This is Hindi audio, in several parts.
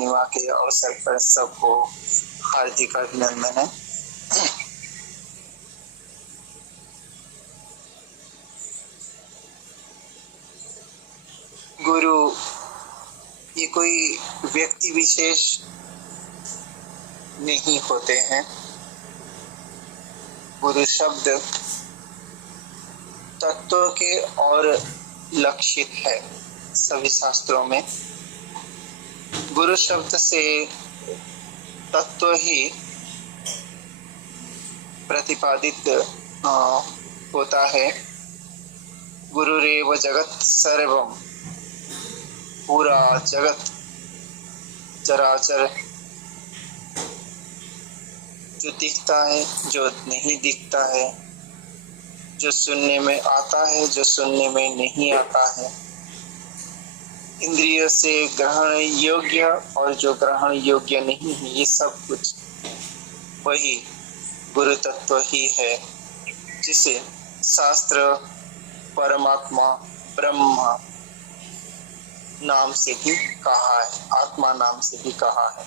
पूर्णिमा के अवसर पर सबको हार्दिक अभिनंदन है। गुरु ये कोई व्यक्ति विशेष नहीं होते हैं। गुरु शब्द तत्व के और लक्षित है सभी शास्त्रों में। गुरु शब्द से तत्व ही प्रतिपादित होता है। गुरुरेव जगत सर्वम, पूरा जगत चराचर जो दिखता है, जो नहीं दिखता है, जो सुनने में आता है, जो सुनने में नहीं आता है, इंद्रिय से ग्रहण योग्य और जो ग्रहण योग्य नहीं है, ये सब कुछ वही गुरु तत्व ही है, जिसे शास्त्र परमात्मा ब्रह्म नाम से भी कहा है, आत्मा नाम से भी कहा है।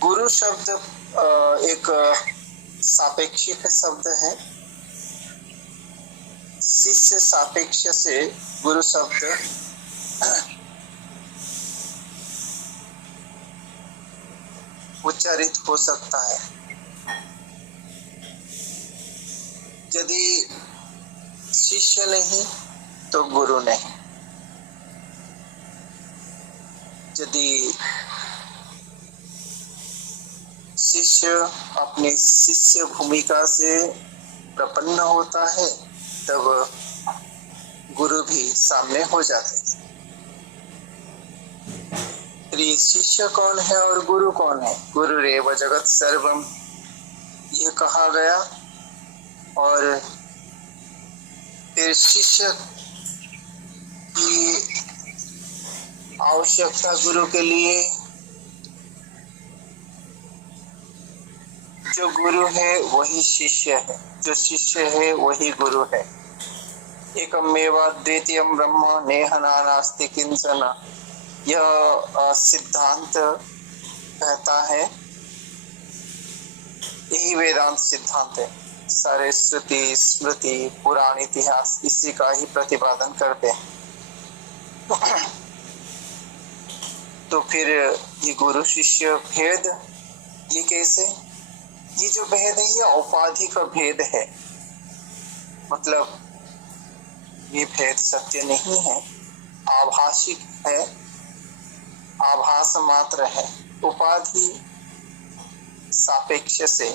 गुरु शब्द एक सापेक्षिक शब्द है। शिष्य सापेक्ष से गुरु शब्द उच्चारित हो सकता है। यदि शिष्य नहीं तो गुरु नहीं। यदि शिष्य अपनी शिष्य भूमिका से प्रपन्न होता है तब गुरु भी सामने हो जाते हैं। ये शिष्य कौन है और गुरु कौन है? गुरुरेव जगत सर्वम ये कहा गया, और फिर शिष्य की आवश्यकता गुरु के लिए। जो गुरु है वही शिष्य है, जो शिष्य है वही गुरु है। एकमेव द्वितीयं ब्रह्म नेह नास्ति किंचन, यह सिद्धांत कहता है। यही वेदांत सिद्धांत है। सारे श्रुति स्मृति पुराण इतिहास इसी का ही प्रतिपादन करते हैं। तो फिर ये गुरु शिष्य भेद ये कैसे? ये जो भेद है ये औपाधिक भेद है, मतलब ये भेद सत्य नहीं है, आभासिक है, आभास मात्र है। उपाधि सापेक्ष से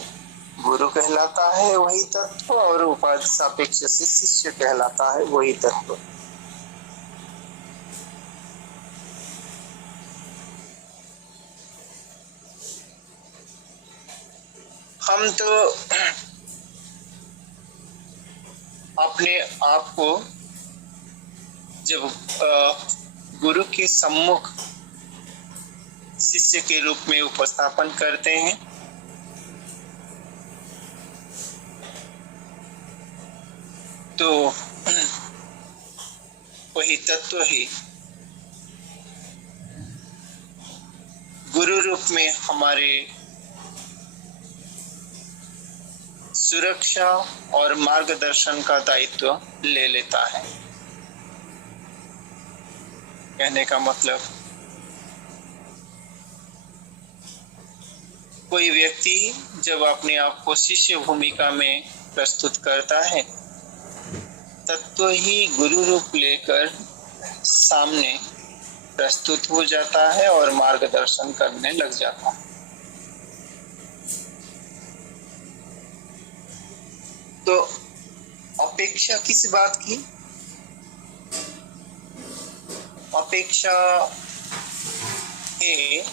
गुरु कहलाता है वही तत्व, और उपाधि सापेक्ष से शिष्य कहलाता है वही तत्व। हम तो अपने आप को जब गुरु के सम्मुख शिष्य के रूप में उपस्थापन करते हैं तो वही तत्व ही गुरु रूप में हमारे सुरक्षा और मार्गदर्शन का दायित्व ले लेता है। कहने का मतलब, कोई व्यक्ति जब अपने आप को शिष्य भूमिका में प्रस्तुत करता है तत्व ही गुरु रूप लेकर सामने प्रस्तुत हो जाता है और मार्गदर्शन करने लग जाता है। तो अपेक्षा किस बात की? अपेक्षा है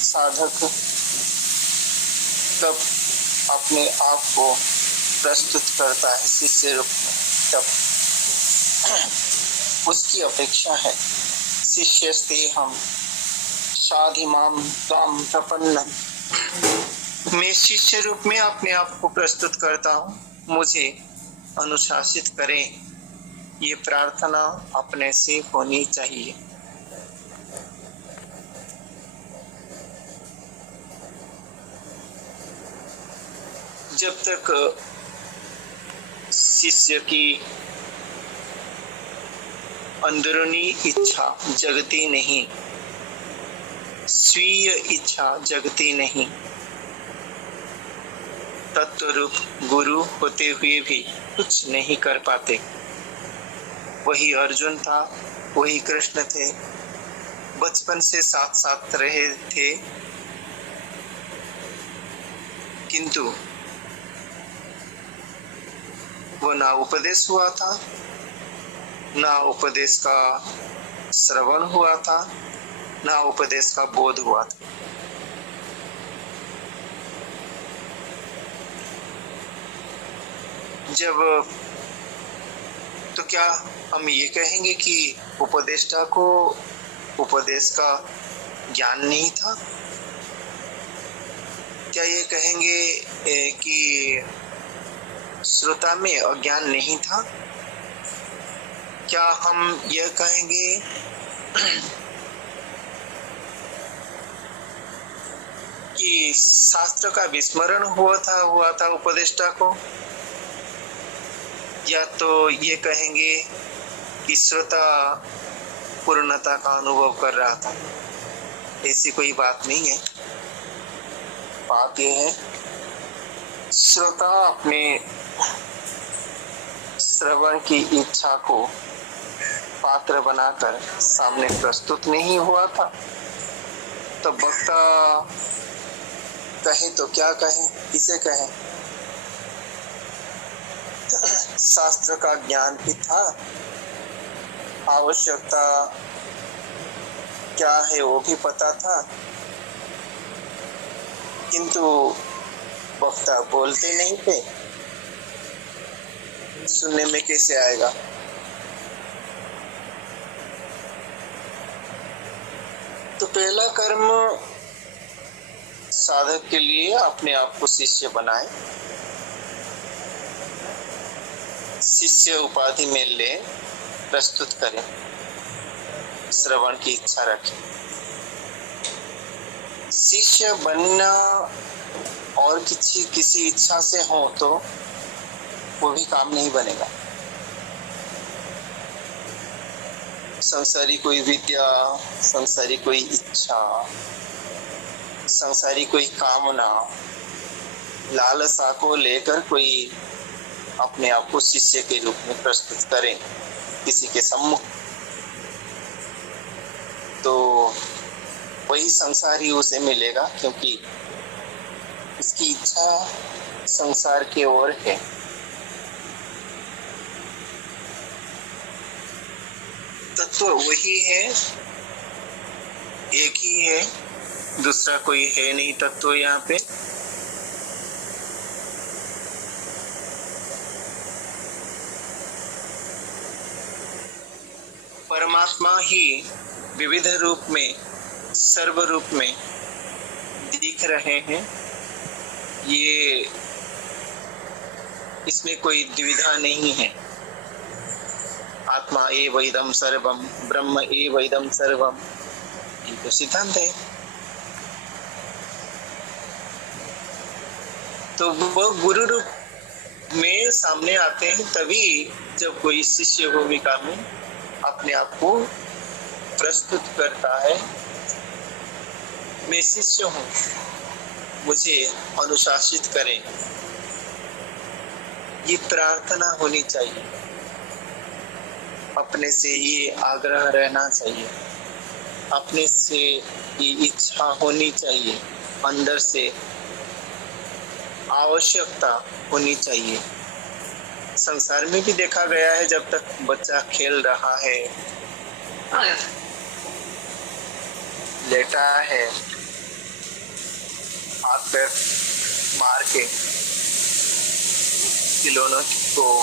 साधक तब अपने आप को प्रस्तुत करता है शिष्य रूप में, तब उसकी अपेक्षा है शिष्यस्ते हम साधिमाम त्वाम प्रपन्नम। मैं शिष्य रूप में अपने आप को प्रस्तुत करता हूँ, मुझे अनुशासित करें। ये प्रार्थना अपने से होनी चाहिए। जब तक शिष्य की अंदरूनी इच्छा जगती नहीं, स्वीय इच्छा जगती नहीं, तत्व रूप गुरु होते हुए भी कुछ नहीं कर पाते। वही अर्जुन था, वही कृष्ण थे, बचपन से साथ साथ रहे थे, किंतु वो ना उपदेश हुआ था, ना उपदेश का श्रवण हुआ था, ना उपदेश का बोध हुआ था। जब तो क्या हम ये कहेंगे कि उपदेष्टा को उपदेश का ज्ञान नहीं था? क्या ये कहेंगे कि श्रोता में अज्ञान नहीं था? क्या हम यह कहेंगे कि शास्त्र का विस्मरण हुआ था उपदेष्टा को? या तो ये कहेंगे कि श्रोता पूर्णता का अनुभव कर रहा था? ऐसी कोई बात नहीं है। बात यह है, श्रोता अपने श्रवण की इच्छा को पात्र बनाकर सामने प्रस्तुत नहीं हुआ था। तो वक्ता कहे तो क्या कहे, किसे कहे? शास्त्र का ज्ञान भी था, आवश्यकता क्या है वो भी पता था, किंतु वक्ता बोलते नहीं थे। सुनने में कैसे आएगा? तो पहला कर्म साधक के लिए अपने आप को शिष्य बनाए, शिष्य उपाधि में ले, प्रस्तुत करें, श्रवण की इच्छा रखें। शिष्य बनना और किसी इच्छा से हो तो वो भी काम नहीं बनेगा। संसारी कोई विद्या, संसारी कोई इच्छा, संसारी कोई कामना, लालसा को लेकर कोई अपने आप को शिष्य के रूप में प्रस्तुत करें किसी के सम्मुख, तो वही संसारी उसे मिलेगा, क्योंकि इसकी इच्छा संसार की ओर है। तत्व वही है, एक ही है, दूसरा कोई है नहीं तत्व यहाँ पे। परमात्मा ही विविध रूप में, सर्व रूप में दिख रहे हैं। ये इसमें कोई द्विधा नहीं है। आत्मा एव इदं सर्वम, ब्रह्म एव इदं सर्वम, ये तो सिद्धांत है। तो वो गुरु रूप में सामने आते हैं तभी जब कोई शिष्य भूमिका में अपने आप को प्रस्तुत करता है। मैं शिष्य हूँ, मुझे अनुशासित करें, ये प्रार्थना होनी चाहिए। अपने से ये आग्रह रहना चाहिए, अपने से ये इच्छा होनी चाहिए, अंदर से आवश्यकता होनी चाहिए। संसार में भी देखा गया है, जब तक बच्चा खेल रहा है, लेटा है, हाथ पैर मार के खिलौनों को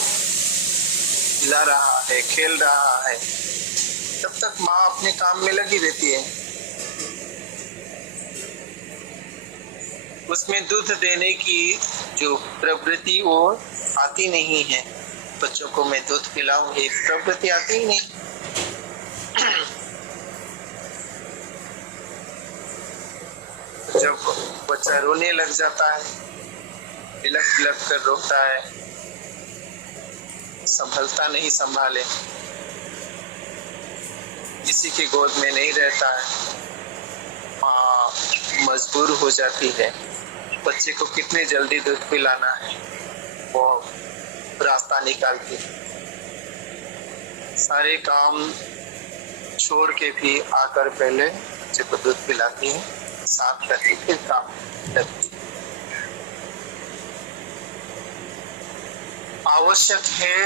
हिला रहा है, खेल रहा है, तब तक माँ अपने काम में लगी रहती है। उसमें दूध देने की जो प्रवृत्ति वो आती नहीं है, बच्चों को मैं दूध पिलाऊं, ये प्रवृत्ति आती ही नहीं। जब बच्चा रोने लग जाता है, बिलख बिलख कर रोता है, संभलता नहीं, संभाले, किसी की गोद में नहीं रहता है, माँ मजबूर हो जाती है बच्चे को कितने जल्दी दूध पिलाना है, वो रास्ता निकालती है। सारे काम छोड़ के भी आकर पहले बच्चे को दूध पिलाती है, साथ करके फिर काम करती है। आवश्यक है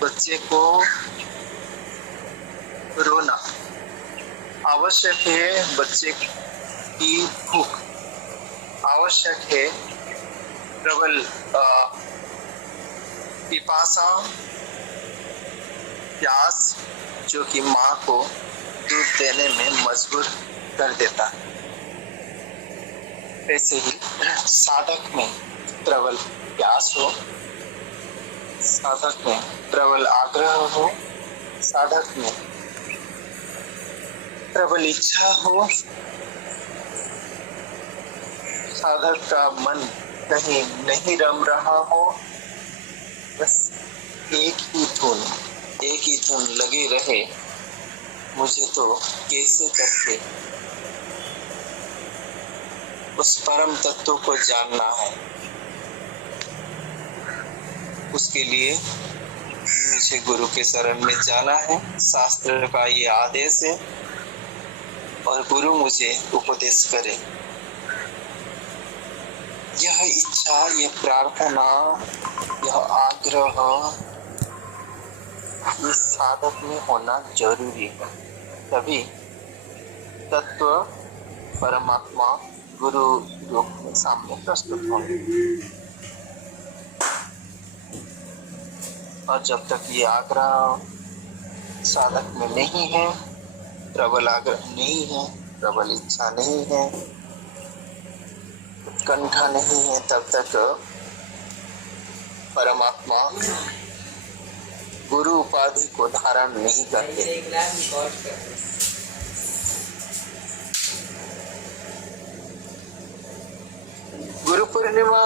बच्चे को रोना, आवश्यक है बच्चे की भूख, आवश्यक है प्रबल पिपासा, प्यास, जो कि माँ को दूध देने में मजबूर कर देता है। ऐसे ही साधक में प्रबल प्यास हो, साधक में प्रबल आग्रह हो, साधक में प्रबल इच्छा हो, साधक का मन कहीं नहीं रम रहा हो, बस एक ही धुन लगी रहे, मुझे तो कैसे करके उस परम तत्व को जानना है। उसके लिए मुझे गुरु के शरण में जाना है, शास्त्र का ये आदेश है, और गुरु मुझे उपदेश करे। यह इच्छा, यह प्रार्थना, यह आग्रह इस साधक में होना जरूरी है, तभी तत्व परमात्मा गुरु रूप में सामने प्रस्तुत होंगे। और जब तक ये आग्रह साधक में नहीं है, प्रबल आग्रह नहीं है, प्रबल इच्छा नहीं है, उत्कंठा नहीं है, तब तक परमात्मा गुरु उपाधि को धारण नहीं करते। गुरु पूर्णिमा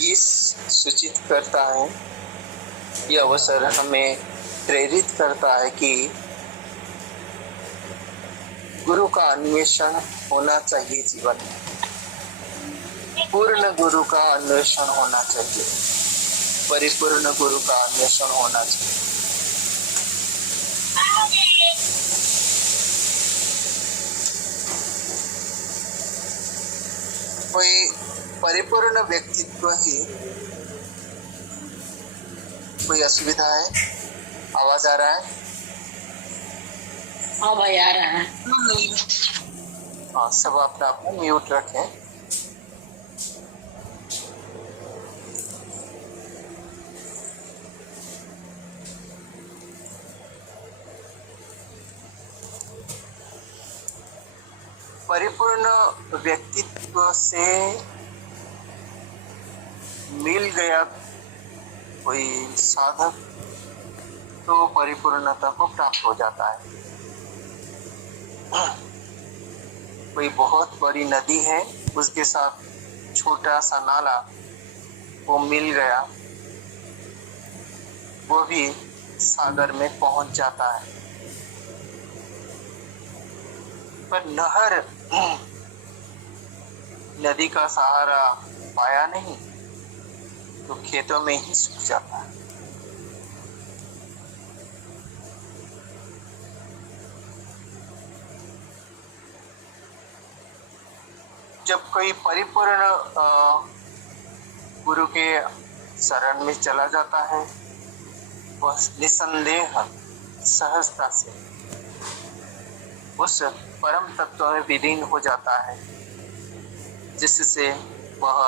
ये सूचित करता है, ये अवसर हमें प्रेरित करता है कि गुरु का अन्वेषण होना चाहिए जीवन में। पूर्ण गुरु का अन्वेषण होना चाहिए, परिपूर्ण गुरु का अन्वेषण होना चाहिए। कोई परिपूर्ण व्यक्तित्व ही, कोई असुविधा है? आवाज आ रहा है? हाँ भाई आ रहा है। हाँ, सब अपना अपना म्यूट रखें। परिपूर्ण व्यक्तित्व से मिल गया कोई साधक तो परिपूर्णता को प्राप्त हो जाता है। कोई बहुत बड़ी नदी है, उसके साथ छोटा सा नाला वो मिल गया, वो भी सागर में पहुंच जाता है। पर नहर नदी का सहारा पाया नहीं तो खेतों में ही सूख जाता है। जब कोई परिपूर्ण गुरु के शरण में चला जाता है, वह निसंदेह सहजता से उस परम तत्व में विलीन हो जाता है, जिससे वह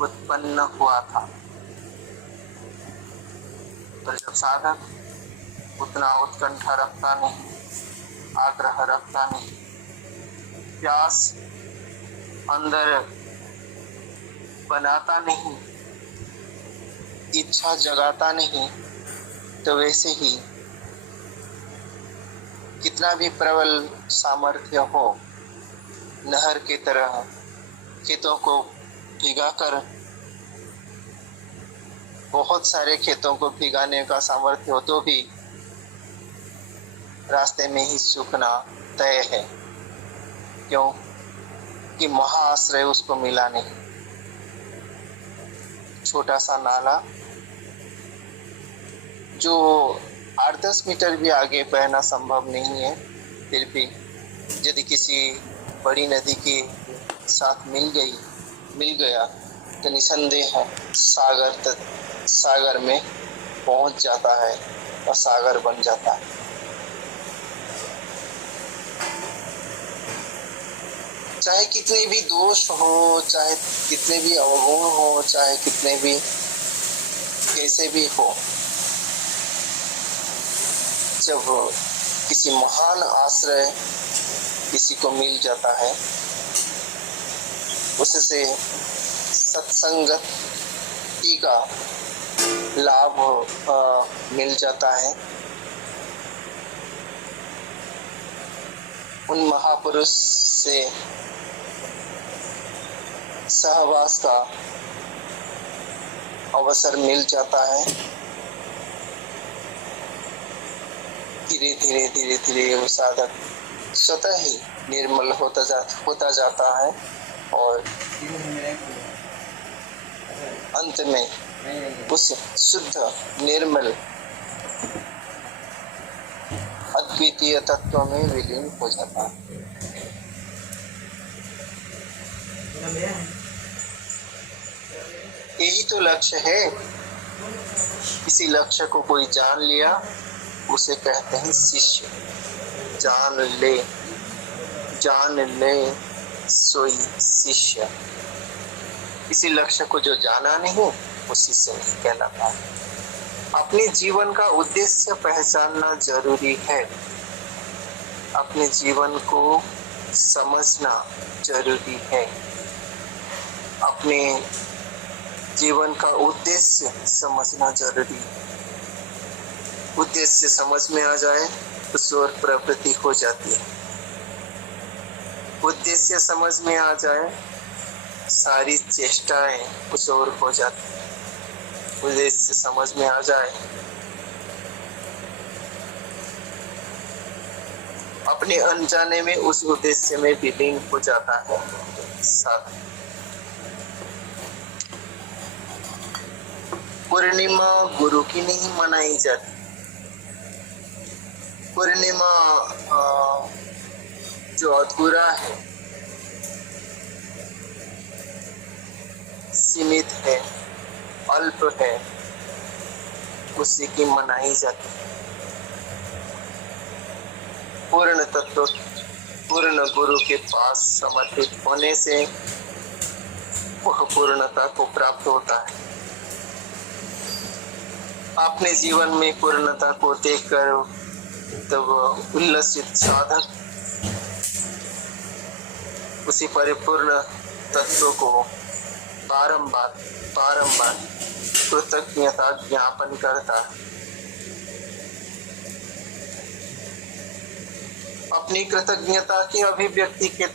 उत्पन्न हुआ था। पर जब साधक उतना उत्कंठा रखता नहीं, आग्रह रखता नहीं, प्यास अंदर बनाता नहीं, इच्छा जगाता नहीं, तो वैसे ही कितना भी प्रबल सामर्थ्य हो, नहर की तरह खेतों को भिगाकर, बहुत सारे खेतों को भिगाने का सामर्थ्य हो तो भी रास्ते में ही सूखना तय है। क्यों? कि महाआश्रय उसको मिला नहीं। छोटा सा नाला जो 8-10 मीटर भी आगे बहना संभव नहीं है, फिर भी यदि किसी बड़ी नदी के साथ मिल गया तो निसंदेह सागर में पहुंच जाता है और सागर बन जाता है। चाहे कितने भी दोष हो, चाहे कितने भी अवगुण हो, चाहे कितने भी कैसे भी हो, जब किसी महान आश्रय किसी को मिल जाता है, उससे सत्संगति का लाभ मिल जाता है। उन महापुरुष से सहवास का अवसर मिल जाता है। धीरे धीरे वो साधक स्वतः ही निर्मल होता जाता है और अंत में उस शुद्ध निर्मल अद्वितीय तत्व में विलीन हो जाता है। यही तो लक्ष्य है। इसी लक्ष्य को कोई जान लिया, उसे कहते हैं शिष्य। जान ले सोई शिष्य। इसी लक्ष्य को जो जाना नहीं, वो शिष्य नहीं कहलाता। अपने जीवन का उद्देश्य पहचानना जरूरी है। अपने जीवन को समझना जरूरी है। अपने जीवन का उद्देश्य समझना जरूरी है। उद्देश्य समझ में आ जाए तो स्वर प्रवृत्ति हो जाती है। उद्देश्य समझ में आ जाए, सारी चेष्टाएं कुछ और हो जाती है। उद्देश्य समझ में आ जाए, अपने अनजाने में उस उद्देश्य में विलीन हो जाता है साधक। पूर्णिमा गुरु की नहीं मनाई जाती। पूर्णिमा जो अधूरा है, सीमित है, अल्प है, उसी की मनाई जाती है। पूर्ण तत्व पूर्ण गुरु के पास समर्पित होने से वह पूर्णता को प्राप्त होता है। अपने जीवन में पूर्णता को देखकर तब उल्लसित साधक उसी परिपूर्ण तत्व को बारंबार कृतज्ञता ज्ञापन करता है। अपनी कृतज्ञता की अभिव्यक्ति के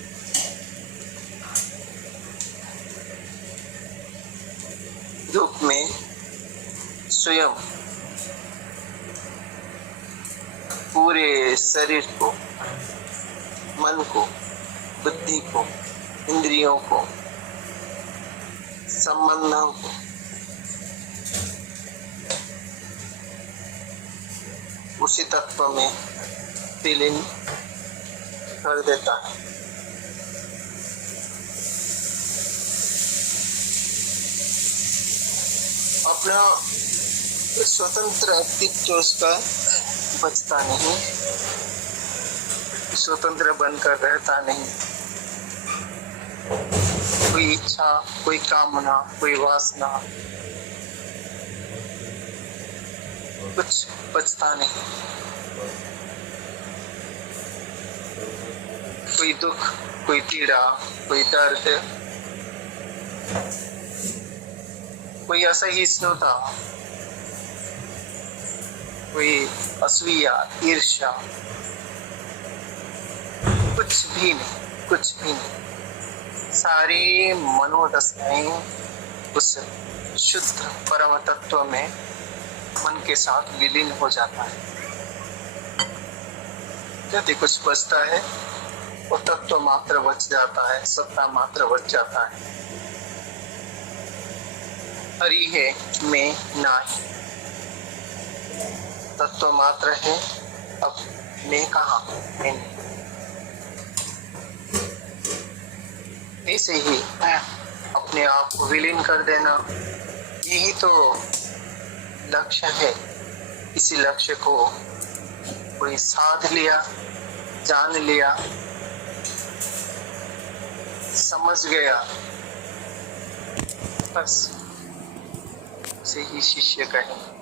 रूप में स्वयं पूरे शरीर को, मन को, बुद्धि को, इंद्रियों को, संबंधों को उसी तत्व में विलीन कर देता है। अपना स्वतंत्र अस्तित्व उसका बचता नहीं, स्वतंत्र बनकर रहता नहीं। कोई इच्छा, कोई कामना, कोई वासना, कुछ बचता नहीं। कोई दुख, कोई पीड़ा, कोई दर्द कोई असहिष्णुता, कोई असूया, ईर्ष्या, कुछ भी नहीं, कुछ भी नहीं। सारी मनोदशाएं उस शुद्ध परम तत्व में मन के साथ विलीन हो जाता है। यदि कुछ बचता है वो तत्व मात्र बच जाता है, सत्ता मात्र बच जाता है। हरि है मैं नाही, तत्व मात्र है, अब मैं कहाँ, मैं नहीं। ऐसे ही अपने आप को विलीन कर देना, यही तो लक्ष्य है। इसी लक्ष्य को कोई साध लिया, जान लिया, समझ गया, बस उसे ही शिष्य कहें।